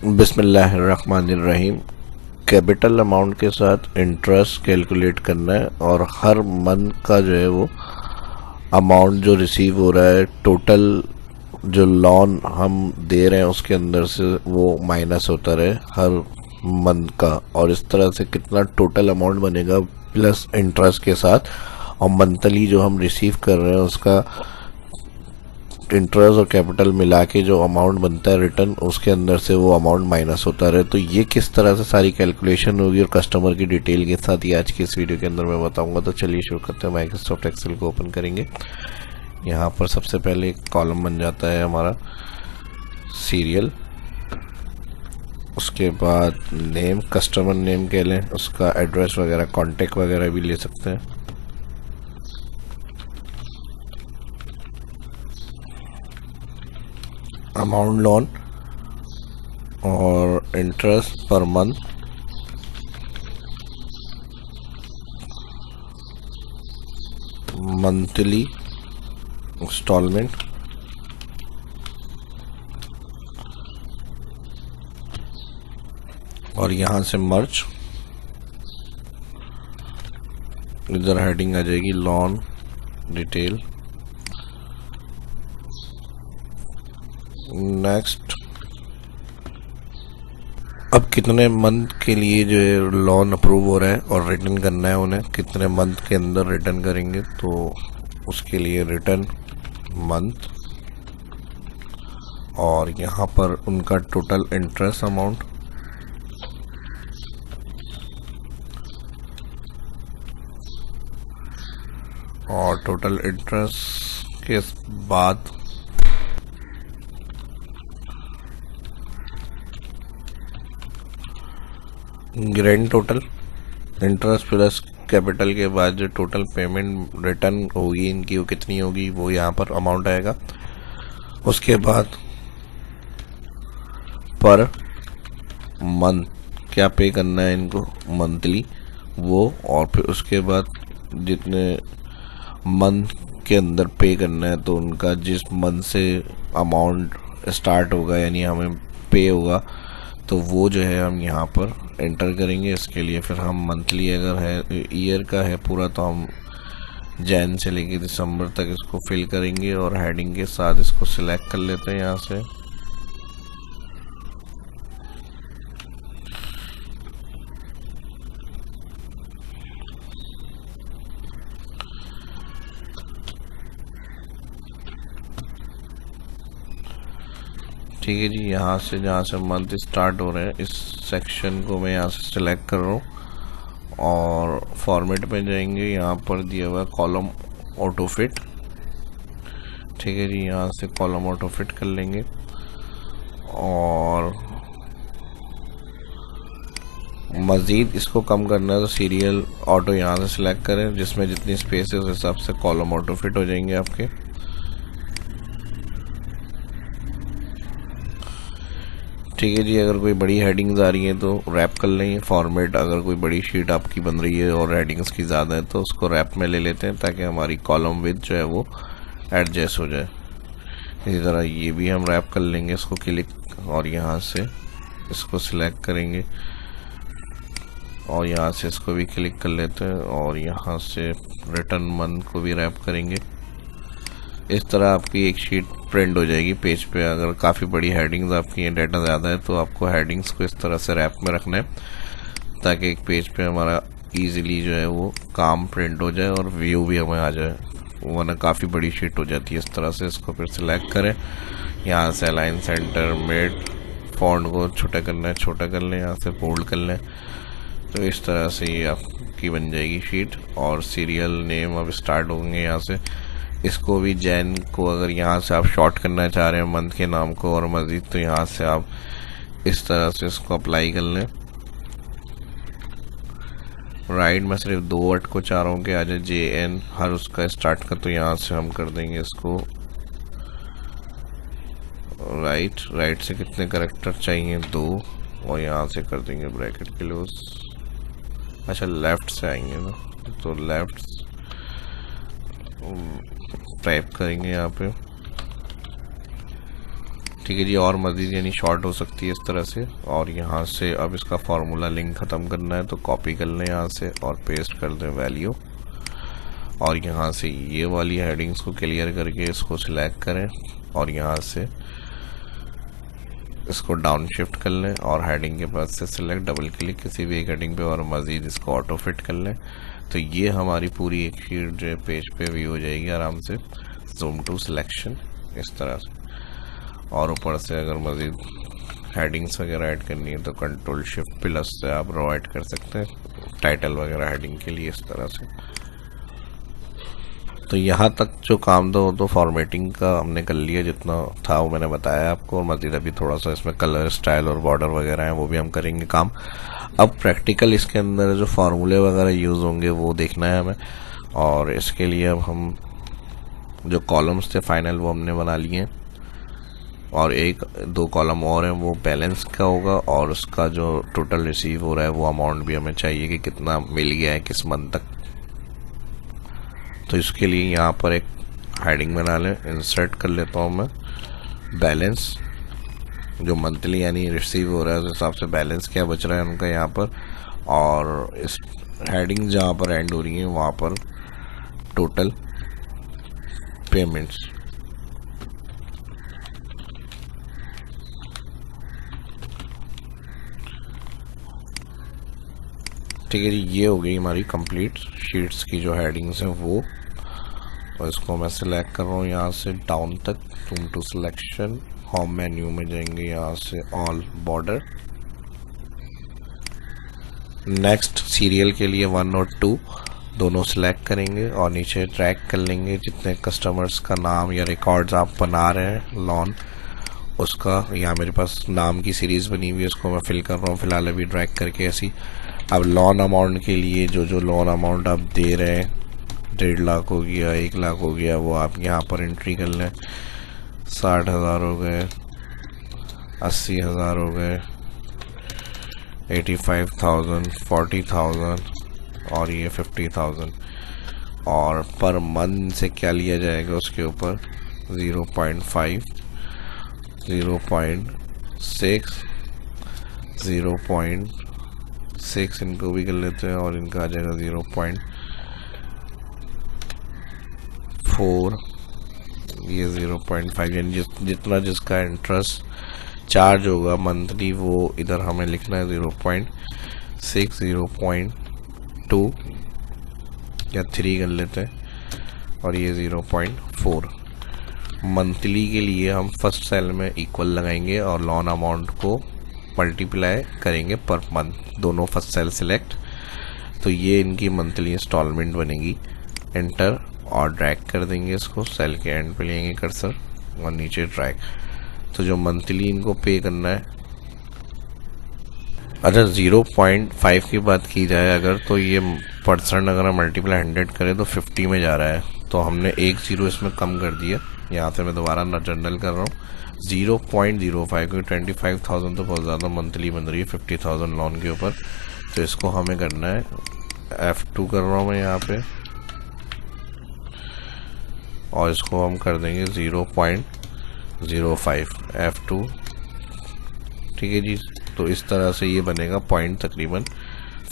बिस्मिल्लाहिर्रहमानिर्रहीम। Capital amount के साथ इंटरेस्ट कैलकुलेट करना है और हर मंथ का जो है वो अमाउंट जो रिसीव हो रहा है, टोटल जो लोन हम दे रहे हैं उसके अंदर से वो माइनस होता रहे हर मंथ का, और इस तरह से कितना टोटल अमाउंट बनेगा प्लस इंटरेस्ट के साथ, और मंथली जो हम रिसीव कर रहे हैं उसका इंटरेस्ट और कैपिटल मिला के जो अमाउंट बनता है रिटर्न, उसके अंदर से वो अमाउंट माइनस होता रहे। तो ये किस तरह से सारी कैलकुलेशन होगी और कस्टमर की डिटेल के साथ ये आज की इस वीडियो के अंदर मैं बताऊंगा। तो चलिए शुरू करते हैं। माइक्रोसॉफ्ट एक्सेल को ओपन करेंगे। यहाँ पर सबसे पहले एक कॉलम बन जाता है हमारा सीरियल, उसके बाद नेम, कस्टमर नेम कह लें, उसका एड्रेस वगैरह, कॉन्टेक्ट वगैरह भी ले सकते हैं। अमाउंट लोन और interest per month, monthly instalment, और यहाँ से मर्ज, इधर हेडिंग आ जाएगी लोन डिटेल। नेक्स्ट, अब कितने मंथ के लिए जो है लोन अप्रूव हो रहा है और रिटर्न करना है उन्हें, कितने मंथ के अंदर रिटर्न करेंगे, तो उसके लिए रिटर्न मंथ, और यहाँ पर उनका टोटल इंटरेस्ट अमाउंट, और टोटल इंटरेस्ट के बाद grand total, interest plus capital के बाद जो टोटल पेमेंट रिटर्न होगी इनकी वो कितनी होगी, वो यहाँ पर अमाउंट आएगा। उसके बाद पर मंथ क्या पे करना है इनको मंथली वो, और फिर उसके बाद जितने मंथ के अंदर पे करना है तो उनका जिस मंथ से अमाउंट स्टार्ट होगा यानी हमें पे होगा तो वो जो है हम यहाँ पर एंटर करेंगे। इसके लिए फिर हम मंथली अगर है ईयर का है पूरा तो हम जैन से लेके दिसंबर तक इसको फिल करेंगे और हेडिंग के साथ इसको सिलेक्ट कर लेते हैं यहाँ से। ठीक है जी, यहाँ से जहाँ से मंथ स्टार्ट हो रहे हैं इस सेक्शन को मैं यहाँ से सिलेक्ट कर रहा हूँ और फॉर्मेट में जाएंगे। यहाँ पर दिया हुआ कॉलम ऑटो फिट। ठीक है जी, यहाँ से कॉलम ऑटो फिट कर लेंगे और मज़ीद इसको कम करना है तो सीरियल ऑटो यहाँ से सिलेक्ट करें, जिसमें जितनी स्पेस है उस हिसाब से कॉलम ऑटो फिट हो जाएंगे आपके। ठीक है जी, अगर कोई बड़ी हेडिंग्स आ रही हैं तो रैप कर लेंगे फॉर्मेट। अगर कोई बड़ी शीट आपकी बन रही है और हेडिंग्स की ज़्यादा है तो उसको रैप में ले लेते हैं ताकि हमारी कॉलम विड्थ जो है वो एडजस्ट हो जाए। इसी तरह ये भी हम रैप कर लेंगे, इसको क्लिक और यहाँ से इसको सिलेक्ट करेंगे और यहाँ से इसको भी क्लिक कर लेते हैं और यहाँ से रिटर्न मंथ को भी रैप करेंगे। इस तरह आपकी एक शीट प्रिंट हो जाएगी पेज पे। अगर काफ़ी बड़ी हेडिंग्स आपकी हैं, डाटा ज़्यादा है, तो आपको हेडिंग्स को इस तरह से रैप में रखना है ताकि एक पेज पे हमारा इजीली जो है वो काम प्रिंट हो जाए और व्यू भी हमें आ जाए, वरना काफ़ी बड़ी शीट हो जाती है। इस तरह से इसको फिर सिलेक्ट करें, यहाँ से अलाइन सेंटर मेड, फॉन्ट को छोटा करना है छोटा कर लें, यहाँ से बोल्ड कर लें। तो इस तरह से ये आपकी बन जाएगी शीट। और सीरियल नेम अब स्टार्ट होंगे यहाँ से, इसको भी जैन को अगर यहाँ से आप शॉर्ट करना चाह रहे हैं मंथ के नाम को और मज़ीद, तो यहाँ से आप इस तरह से इसको अप्लाई कर लें। राइट मैं सिर्फ 2 वर्ड को चाह रहा हूँ कि आ जाए JN हर उसका स्टार्ट का, तो यहाँ से हम कर देंगे इसको राइट से कितने करेक्टर चाहिए 2, और यहाँ से कर देंगे ब्रैकेट क्लोज। अच्छा लेफ़्ट से आएंगे ना, तो लेफ़्ट टाइप करेंगे यहाँ पे। ठीक है जी। और मज़ीद यानी शॉर्ट हो सकती है इस तरह से। और यहाँ से अब इसका फार्मूला लिंक ख़त्म करना है तो कॉपी कर लें यहाँ से और पेस्ट कर दें वैल्यू। और यहाँ से ये वाली हेडिंग्स को क्लियर करके इसको सिलेक्ट करें और यहाँ से इसको डाउन शिफ्ट कर लें और हेडिंग के पास से सिलेक्ट डबल क्लिक किसी भी एक हेडिंग पे और मज़ीद इसको ऑटो फिट कर लें। तो ये हमारी पूरी एक शीट जो है पेज पे व्यू हो जाएगी आराम से। ज़ूम टू सिलेक्शन इस तरह से। और ऊपर से अगर मज़ीद हेडिंग्स वगैरह ऐड करनी है तो कंट्रोल शिफ्ट प्लस से आप रो ऐड कर सकते हैं टाइटल वगैरह हेडिंग के लिए इस तरह से। तो यहाँ तक जो काम था वो तो फॉर्मेटिंग का हमने कर लिया, जितना था वो मैंने बताया आपको। और मज़ीद अभी थोड़ा सा इसमें कलर स्टाइल और बॉर्डर वगैरह हैं वो भी हम करेंगे काम। अब प्रैक्टिकल इसके अंदर जो फार्मूले वगैरह यूज़ होंगे वो देखना है हमें। और इसके लिए अब हम जो कॉलम्स थे फाइनल वो हमने बना लिए हैं और एक दो कॉलम और हैं वो बैलेंस का होगा और उसका जो टोटल रिसीव हो रहा है वो अमाउंट भी हमें चाहिए कि कितना मिल गया है किस मंथ तक। तो इसके लिए यहाँ पर एक हेडिंग बना लें, इंसर्ट कर लेता हूँ मैं बैलेंस जो मंथली यानी रिसीव हो रहा है उस हिसाब से बैलेंस क्या बच रहा है उनका यहाँ पर। और इस हेडिंग जहाँ पर एंड हो रही है वहाँ पर टोटल पेमेंट्स। ठीक है जी, ये हो गई हमारी कंप्लीट शीट्स की जो हेडिंग्स हैं वो। और इसको मैं सिलेक्ट कर रहा हूँ यहाँ से डाउन तक, zoom to selection, home menu में जाएंगे यहाँ से ऑल बॉर्डर। नेक्स्ट सीरियल के लिए 1 और 2 दोनों सिलेक्ट करेंगे और नीचे ट्रैक कर लेंगे जितने कस्टमर्स का नाम या रिकॉर्ड्स आप बना रहे हैं लॉन उसका। यहाँ मेरे पास नाम की सीरीज़ बनी हुई है उसको मैं फिल कर रहा हूँ फिलहाल अभी ड्रैग करके ऐसी। अब लोन अमाउंट के लिए जो लोन अमाउंट आप दे रहे हैं 1.5 लाख हो गया 1 लाख हो गया वो आप यहाँ पर एंट्री कर लें। 60,000 हो गए, 80,000 हो गए, 85,000, 40,000 और ये 50,000। और पर मंथ से क्या लिया जाएगा उसके ऊपर 0.5, 0.6, 0.6 इनको भी कर लेते हैं और इनका आ जाएगा 0.4, ये 0.5 यानी जितना जिसका इंटरेस्ट चार्ज होगा मंथली वो इधर हमें लिखना है 0.6, 0.2 या 3 कर लेते हैं और ये 0.4। मंथली के लिए हम फर्स्ट सेल में इक्वल लगाएंगे और लोन अमाउंट को मल्टीप्लाई करेंगे पर मंथ, दोनों फर्स्ट सेल सिलेक्ट। तो ये इनकी मंथली इंस्टॉलमेंट बनेगी। एंटर और ड्रैग कर देंगे इसको, सेल के एंड पे लेंगे कर्सर और नीचे ड्रैग। तो जो मंथली इनको पे करना है, अच्छा 0.5 की बात की जाए अगर तो ये परसेंट अगर हम मल्टीप्लाई 100 करें तो 50 में जा रहा है। तो हमने एक जीरो इसमें कम कर दिया। यहाँ से मैं दोबारा ना जनरल कर रहा हूँ 0.05 क्योंकि 25,000 तो बहुत ज़्यादा मंथली बन रही है 50,000 लोन के ऊपर। तो इसको हमें करना है F2 कर रहा हूँ मैं यहाँ पे और इसको हम कर देंगे 0.05 F2। ठीक है जी। तो इस तरह से ये बनेगा पॉइंट तकरीबन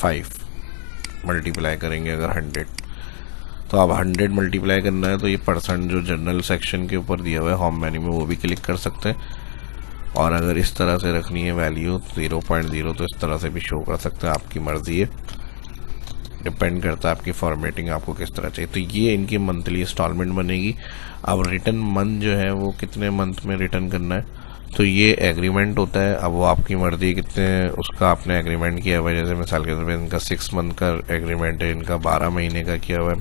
5 मल्टीप्लाई करेंगे अगर 100। तो अब 100 मल्टीप्लाई करना है तो ये परसेंट जो जनरल सेक्शन के ऊपर दिया हुआ है होम मेन्यू में वो भी क्लिक कर सकते हैं। और अगर इस तरह से रखनी है वैल्यू 0.0 तो इस तरह से भी शो कर सकते हैं, आपकी मर्ज़ी है, डिपेंड करता है आपकी फॉर्मेटिंग आपको किस तरह चाहिए। तो ये इनकी मंथली इंस्टॉलमेंट बनेगी। अब रिटर्न मंथ जो है वो कितने मंथ में रिटर्न करना है तो ये एग्रीमेंट होता है। अब वो आपकी मर्ज़ी कितने उसका आपने एग्रीमेंट किया हुआ है। जैसे मिसाल के तौर पर इनका 6 मंथ का एग्रीमेंट है, इनका 12 महीने का किया हुआ है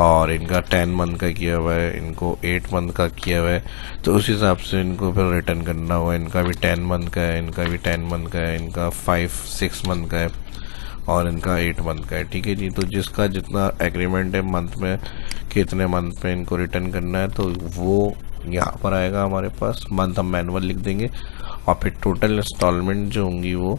और इनका 10 मंथ का किया हुआ है, इनको 8 मंथ का किया हुआ है। तो उस हिसाब से इनको फिर रिटर्न करना हुआ। इनका भी 10 मंथ का है, इनका भी 10 मंथ का है, इनका 5-6 मंथ का है और इनका 8 मंथ का है। ठीक है जी। तो जिसका जितना एग्रीमेंट है मंथ में कितने मंथ में इनको रिटर्न करना है तो वो यहाँ पर आएगा हमारे पास। मंथ हम मैनुअल लिख देंगे और फिर टोटल इंस्टॉलमेंट जो होंगी वो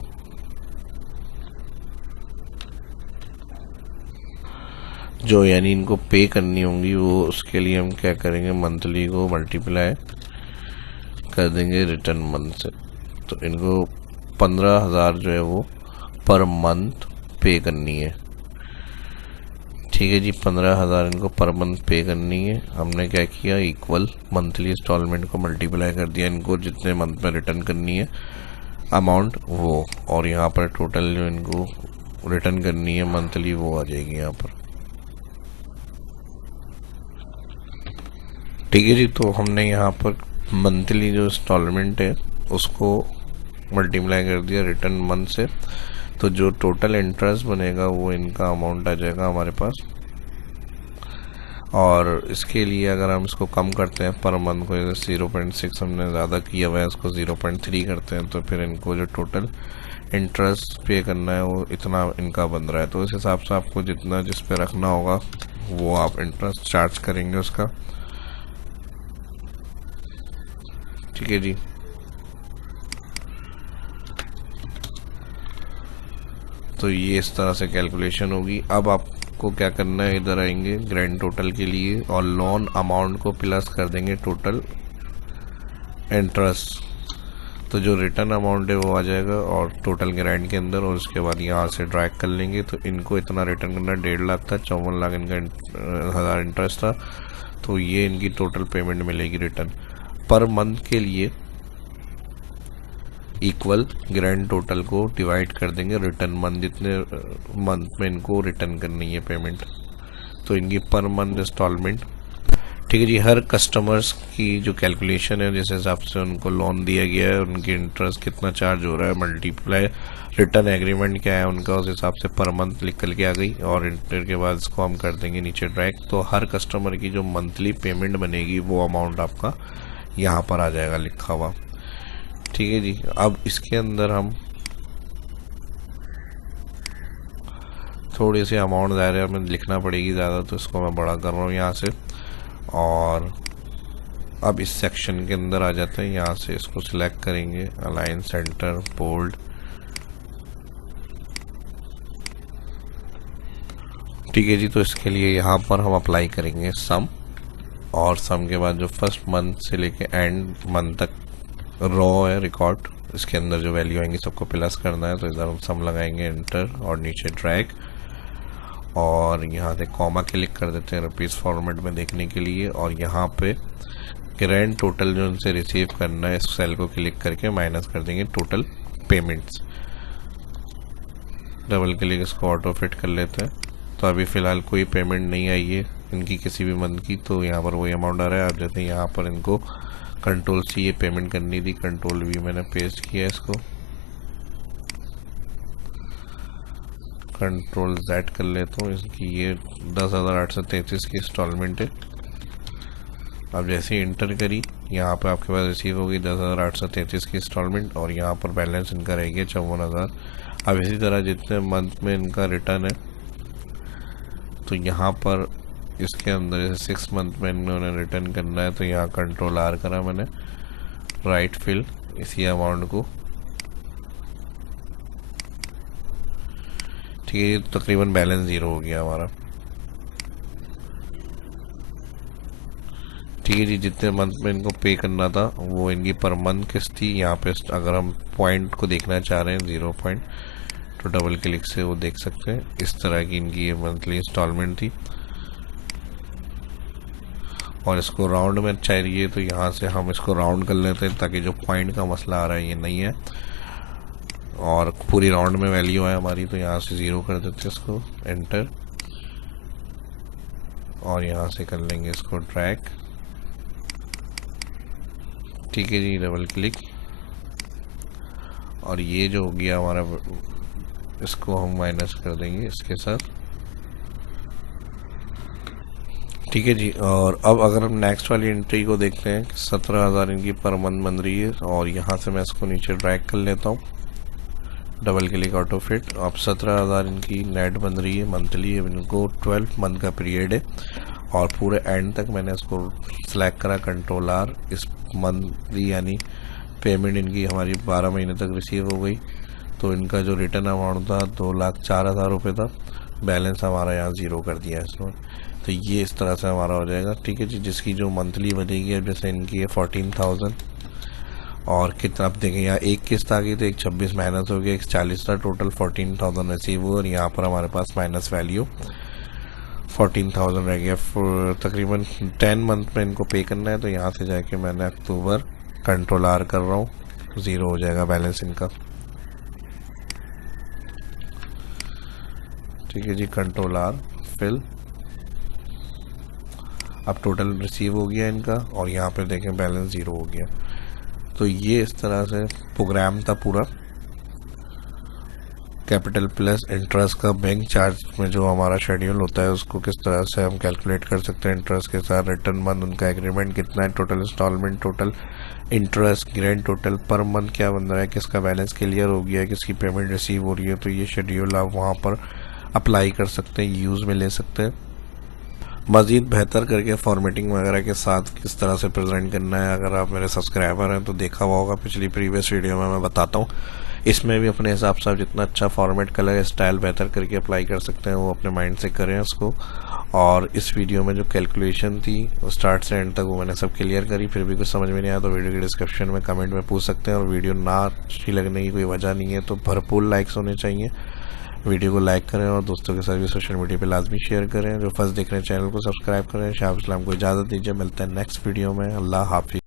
जो यानी इनको पे करनी होंगी वो उसके लिए हम क्या करेंगे मंथली को मल्टीप्लाई कर देंगे रिटर्न मंथ से। तो इनको 15,000 जो है वो पर मंथ पे करनी है। ठीक है जी, 15,000 इनको पर मंथ पे करनी है। हमने क्या किया, इक्वल मंथली इंस्टॉलमेंट को मल्टीप्लाई कर दिया, इनको जितने मंथ में रिटर्न करनी है अमाउंट वो, और यहाँ पर टोटल जो इनको रिटर्न करनी है मंथली वो आ जाएगी यहाँ पर। ठीक है जी, तो हमने यहाँ पर मंथली जो इंस्टॉलमेंट है उसको मल्टीप्लाई कर दिया रिटर्न मंथ से, तो जो टोटल इंटरेस्ट बनेगा वो इनका अमाउंट आ जाएगा हमारे पास। और इसके लिए अगर हम इसको कम करते हैं पर मंथ को, जैसे 0.6 हमने ज़्यादा किया हुआ है, उसको 0.3 करते हैं, तो फिर इनको जो टोटल इंटरेस्ट पे करना है वो इतना इनका बन रहा है। तो इस हिसाब से आपको जितना जिस पे रखना होगा वो आप इंटरेस्ट चार्ज करेंगे उसका। ठीक है जी, तो ये इस तरह से कैलकुलेशन होगी। अब आपको क्या करना है, इधर आएंगे ग्रैंड टोटल के लिए और लोन अमाउंट को प्लस कर देंगे टोटल इंटरेस्ट, तो जो रिटर्न अमाउंट है वो आ जाएगा और टोटल ग्रैंड के अंदर, और उसके बाद यहाँ से ड्रैग कर लेंगे। तो इनको इतना रिटर्न करना 1.5 लाख था, 54 लाख इनका हज़ार इंटरेस्ट था, तो ये इनकी टोटल पेमेंट मिलेगी रिटर्न पर मंथ के लिए। इक्वल ग्रैंड टोटल को डिवाइड कर देंगे रिटर्न मंथ, जितने मंथ में इनको रिटर्न करनी है पेमेंट, तो इनकी पर मंथ इंस्टॉलमेंट। ठीक है जी, हर कस्टमर्स की जो कैलकुलेशन है जिस हिसाब से उनको लोन दिया गया है, उनकी इंटरेस्ट कितना चार्ज हो रहा है, मल्टीप्लाई रिटर्न एग्रीमेंट क्या है उनका, उस हिसाब से पर मंथ निकल के आ गई। और इंटर के बाद इसको हम कर देंगे नीचे ड्रैग, तो हर कस्टमर की जो मंथली पेमेंट बनेगी वो अमाउंट आपका यहाँ पर आ जाएगा लिखा हुआ। ठीक है जी, अब इसके अंदर हम थोड़ी सी अमाउंट ज़्यादा हमें लिखना पड़ेगी ज़्यादा, तो इसको मैं बड़ा कर रहा हूँ यहाँ से। और अब इस सेक्शन के अंदर आ जाते हैं, यहाँ से इसको सिलेक्ट करेंगे, अलाइन सेंटर बोल्ड। ठीक है जी, तो इसके लिए यहाँ पर हम अप्लाई करेंगे सम, और सम के बाद जो फर्स्ट मंथ से लेके एंड मंथ तक रो है रिकॉर्ड, इसके अंदर जो वैल्यू आएंगी सबको प्लस करना है। तो इधर हम सम लगाएंगे, एंटर और नीचे ड्रैग, और यहाँ से कॉमा क्लिक कर देते हैं रुपीज़ फॉर्मेट में देखने के लिए, और यहाँ पे ग्रैंड टोटल जो उनसे रिसीव करना है इस सेल को क्लिक करके माइनस कर देंगे टोटल पेमेंट्स। डबल क्लिक इसको ऑटो फिट कर लेते हैं। तो अभी फ़िलहाल कोई पेमेंट नहीं आई है इनकी किसी भी मंथ की, तो यहाँ पर वही अमाउंट आ रहा है। अब जैसे यहाँ पर इनको कंट्रोल सी ये पेमेंट करनी थी, कंट्रोल वी मैंने पेस्ट किया इसको, कंट्रोल जेड कर लेता हूँ। इसकी ये 10,833 की इंस्टॉलमेंट है। अब जैसे ही इंटर करी यहाँ पर आपके पास रिसीव होगी 10,833 की इंस्टॉलमेंट, और यहाँ पर बैलेंस इनका रह गया 54,000। अब इसी तरह जितने मंथ में इनका रिटर्न है, तो यहाँ पर इसके अंदर जैसे 6 मंथ में इन्होंने रिटर्न करना है, तो यहाँ कंट्रोल आर करा मैंने, राइट फिल इसी अमाउंट को। ठीक है, ये तकरीबन बैलेंस 0 हो गया हमारा। ठीक है जी, जितने मंथ में इनको पे करना था वो इनकी पर मंथ किस्त थी। यहाँ पे अगर हम पॉइंट को देखना चाह रहे हैं 0 पॉइंट, तो डबल क्लिक से वो देख सकते हैं। इस तरह की इनकी ये मंथली इंस्टॉलमेंट थी। और इसको राउंड में चाहिए तो यहाँ से हम इसको राउंड कर लेते हैं, ताकि जो पॉइंट का मसला आ रहा है ये नहीं है, और पूरी राउंड में वैल्यू है हमारी। तो यहाँ से 0 कर देते हैं इसको, एंटर, और यहाँ से कर लेंगे इसको ड्रैग। ठीक है जी, डबल क्लिक, और ये जो हो गया हमारा, इसको हम माइनस कर देंगे इसके साथ। ठीक है जी, और अब अगर हम नेक्स्ट वाली एंट्री को देखते हैं, 17,000 इनकी पर मंथ बन रही है, और यहाँ से मैं इसको नीचे ड्रैग कर लेता हूँ, डबल क्लिक ऑटो फिट। अब 17,000 इनकी नेट बन रही है मंथली, इनको 12 मंथ का पीरियड है, और पूरे एंड तक मैंने इसको सेलेक्ट करा, कंट्रोल आर। इस मंथली यानी पेमेंट इनकी हमारी 12 महीने तक रिसीव हो गई। तो इनका जो रिटर्न अमाउंट था 2,04,000 रुपये था, बैलेंस हमारा यहाँ 0 कर दिया है इसमें। तो ये इस तरह से हमारा हो जाएगा। ठीक है जी, जिसकी जो मंथली बनेगी, अब जैसे इनकी है 14,000, और कितना आप देखें, यहाँ एक किस्त आ गई तो एक 26 माइनस हो गया, एक 40 था, टोटल 14,000 रिसीव हुआ और यहाँ पर हमारे पास माइनस वैल्यू 14,000 रह गया। तकरीबन 10 मंथ में इनको पे करना है, तो यहाँ से जाके मैंने अक्टूबर कंट्रोल आर कर रहा हूँ, ज़ीरो हो जाएगा बैलेंस इनका। ठीक है जी, कंट्रोल आर फिल, अब टोटल रिसीव हो गया इनका और यहाँ पे देखें बैलेंस ज़ीरो हो गया। तो ये इस तरह से प्रोग्राम था पूरा। कैपिटल प्लस इंटरेस्ट का बैंक चार्ज में जो हमारा शेड्यूल होता है उसको किस तरह से हम कैलकुलेट कर सकते हैं, इंटरेस्ट के साथ रिटर्न मंथ, उनका एग्रीमेंट कितना है, total instalment, total interest, grand total per month क्या बन रहा है, किसका बैलेंस क्लियर हो गया है, किसकी पेमेंट रिसीव हो रही है। तो ये शेड्यूल आप वहाँ पर अप्लाई कर सकते हैं, यूज़ में ले सकते हैं। मज़ीद बेहतर करके फॉर्मेटिंग वगैरह के साथ किस तरह से प्रेजेंट करना है, अगर आप मेरे सब्सक्राइबर हैं तो देखा हुआ होगा पिछली प्रीवियस वीडियो में मैं बताता हूँ। इसमें भी अपने हिसाब से आप जितना अच्छा फॉर्मेट, कलर, स्टाइल बेहतर करके अप्लाई कर सकते हैं वो अपने माइंड से करें उसको। और इस वीडियो में जो कैलकुलेशन थी स्टार्ट से एंड तक वो मैंने सब क्लियर करी। फिर भी कुछ समझ में नहीं आया तो वीडियो के डिस्क्रिप्शन में कमेंट में पूछ सकते हैं। और वीडियो ना अच्छी लगने की कोई वजह नहीं है, तो भरपूर लाइक्स होने चाहिए। वीडियो को लाइक करें और दोस्तों के साथ भी सोशल मीडिया पे लाजमी शेयर करें। जो फर्स्ट देख रहे हैं चैनल को सब्सक्राइब करें। शाह इस्लाम को इजाज़त दीजिए, मिलते हैं नेक्स्ट वीडियो में। अल्लाह हाफिज़।